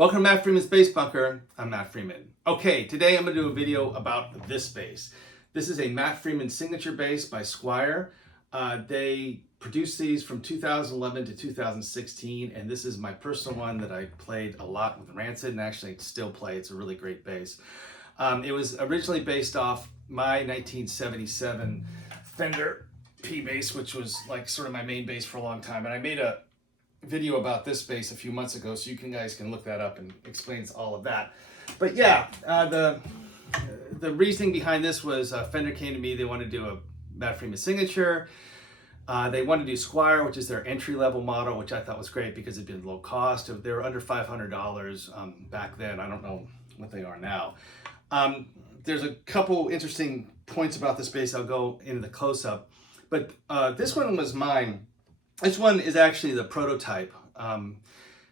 Welcome to Matt Freeman's Bass Bunker. I'm Matt Freeman. Okay, today I'm going to do a video about this bass. This is a Matt Freeman signature bass by Squier. They produced these from 2011 to 2016, and this is my personal one that I played a lot with Rancid and actually still play. It's a really great bass. It was originally based off my 1977 Fender P bass, which was like sort of my main bass for a long time, and I made a video about this bass a few months ago, so you guys can look that up and explains all of that. But yeah, the reasoning behind this was Fender came to me. They wanted to do a Matt Freeman signature. They wanted to do Squier, which is their entry-level model, which I thought was great because it'd been low cost. They were under $500 back then. I don't know what they are now. There's a couple interesting points about this bass. I'll go into the close-up, but this one was mine. This one is actually the prototype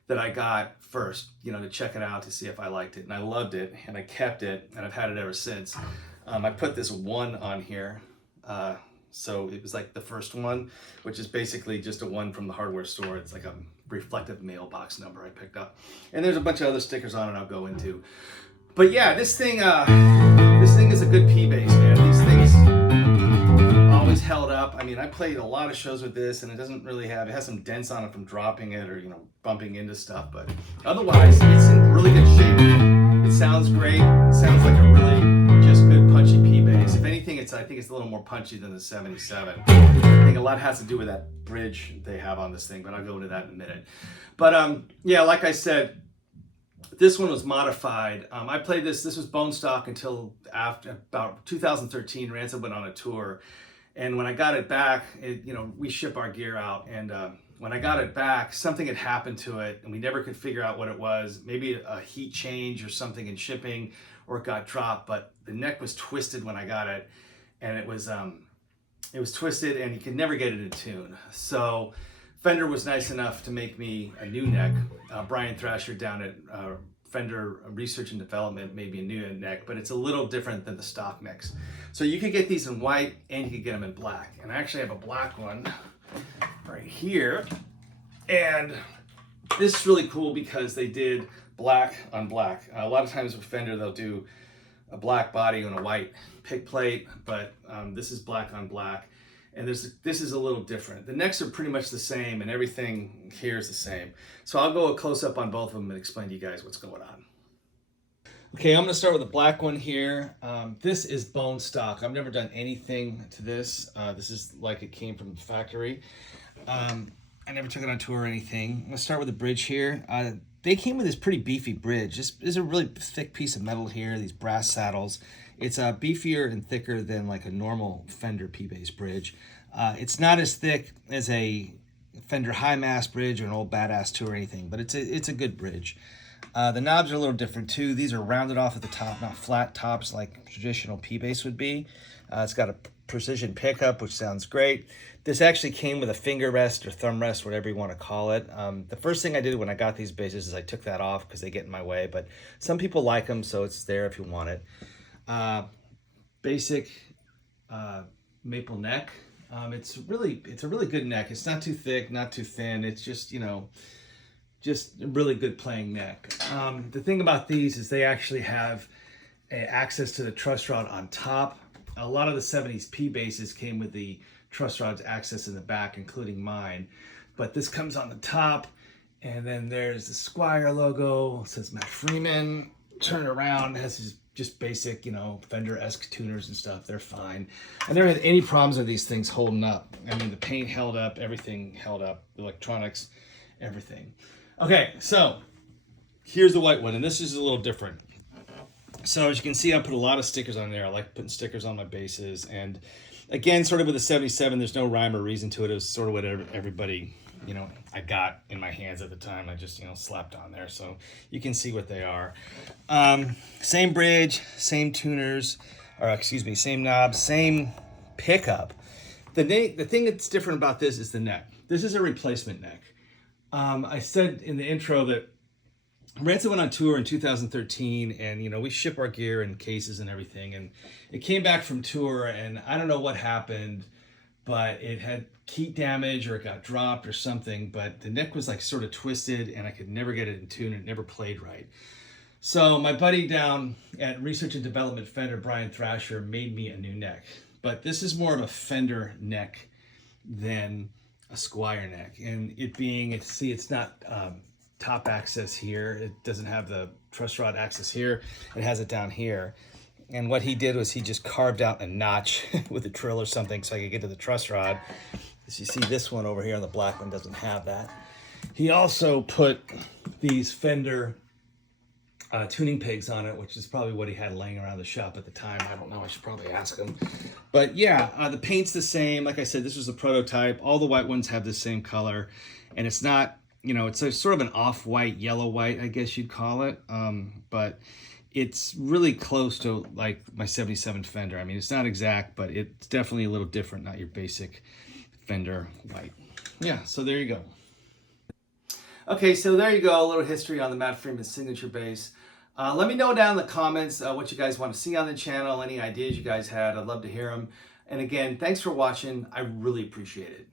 that I got first, to check it out to see if I liked it. And I loved it, and I kept it, and I've had it ever since. I put this 1 on here. So it was like the first one, which is basically just a 1 from the hardware store. It's like a reflective mailbox number I picked up. And there's a bunch of other stickers on it I'll go into. But yeah, this thing is a good P bass, man. These things always held up. I mean, I played a lot of shows with this, and it doesn't really have, it has some dents on it from dropping it or, bumping into stuff, but otherwise it's in really good shape. It sounds great. It sounds like a really just good punchy P bass. If anything, I think it's a little more punchy than the 77. I think a lot has to do with that bridge they have on this thing, but I'll go into that in a minute. But yeah, like I said, this one was modified. I played this was bone stock until after about 2013. Rancid went on a tour. And when I got it back, we ship our gear out. And when I got it back, something had happened to it, and we never could figure out what it was. Maybe a heat change or something in shipping, or it got dropped. But the neck was twisted when I got it, and it was twisted, and you could never get it in tune. So Fender was nice enough to make me a new neck. Brian Thrasher down at Fender Research and Development made me a new neck, but it's a little different than the stock necks. So you could get these in white, and you could get them in black. And I actually have a black one right here. And this is really cool because they did black on black. A lot of times with Fender, they'll do a black body on a white pick plate, but this is black on black. And this is a little different. The necks are pretty much the same, and everything here is the same. So I'll go a close-up on both of them and explain to you guys what's going on. Okay, I'm going to start with the black one here. This is bone stock. I've never done anything to this. This is like it came from the factory. I never took it on tour or anything. I'm going to start with the bridge here. They came with this pretty beefy bridge. This is a really thick piece of metal here, these brass saddles. It's beefier and thicker than like a normal Fender P-bass bridge. It's not as thick as a Fender high mass bridge or an old badass 2 or anything, but it's a good bridge. The knobs are a little different too. These are rounded off at the top, not flat tops like traditional P-bass would be. It's got a precision pickup, which sounds great. This actually came with a finger rest or thumb rest, whatever you want to call it. The first thing I did when I got these basses is I took that off because they get in my way, but some people like them, so it's there if you want it. Basic maple neck. It's a really good neck. It's not too thick, not too thin. It's just, just a really good playing neck. The thing about these is they actually have access to the truss rod on top. A lot of the 70s P basses came with the truss rods access in the back, including mine. But this comes on the top, and then there's the Squier logo. It says Matt Freeman. Turn it around, it has just basic, Fender-esque tuners and stuff. They're fine. I never had any problems with these things holding up. I mean, the paint held up, everything held up, the electronics, everything. Okay, so here's the white one, and this is a little different. So as you can see, I put a lot of stickers on there. I like putting stickers on my basses, and again, sort of with the 77, there's no rhyme or reason to it. It was sort of what everybody, I got in my hands at the time. I just, slapped on there, so you can see what they are. Same bridge, same tuners, same knobs, same pickup. The thing that's different about this is the neck. This is a replacement neck. I said in the intro that Rancid went on tour in 2013, and we ship our gear in cases and everything, and it came back from tour, and I don't know what happened, but it had heat damage or it got dropped or something, but the neck was like sort of twisted and I could never get it in tune. It never played right. So my buddy down at Research and Development Fender, Brian Thrasher, made me a new neck. But this is more of a Fender neck than a Squier neck. And it being, it's not top access here. It doesn't have the truss rod access here. It has it down here. And what he did was he just carved out a notch with a drill or something so I could get to the truss rod. As you see, this one over here on the black one doesn't have that. He also put these Fender tuning pegs on it, which is probably what he had laying around the shop at the time. I don't know, I should probably ask him. But yeah, the paint's the same. Like I said, this was a prototype. All the white ones have the same color, and it's not, you know, it's a sort of an off-white, yellow-white, I guess you'd call it. But it's really close to like my 77 Fender. I mean, it's not exact, but it's definitely a little different, not your basic Fender white. Yeah, so there you go. Okay, so there you go, a little history on the Matt Freeman signature bass. Let me know down in the comments what you guys want to see on the channel, any ideas you guys had. I'd love to hear them. And again, thanks for watching. I really appreciate it.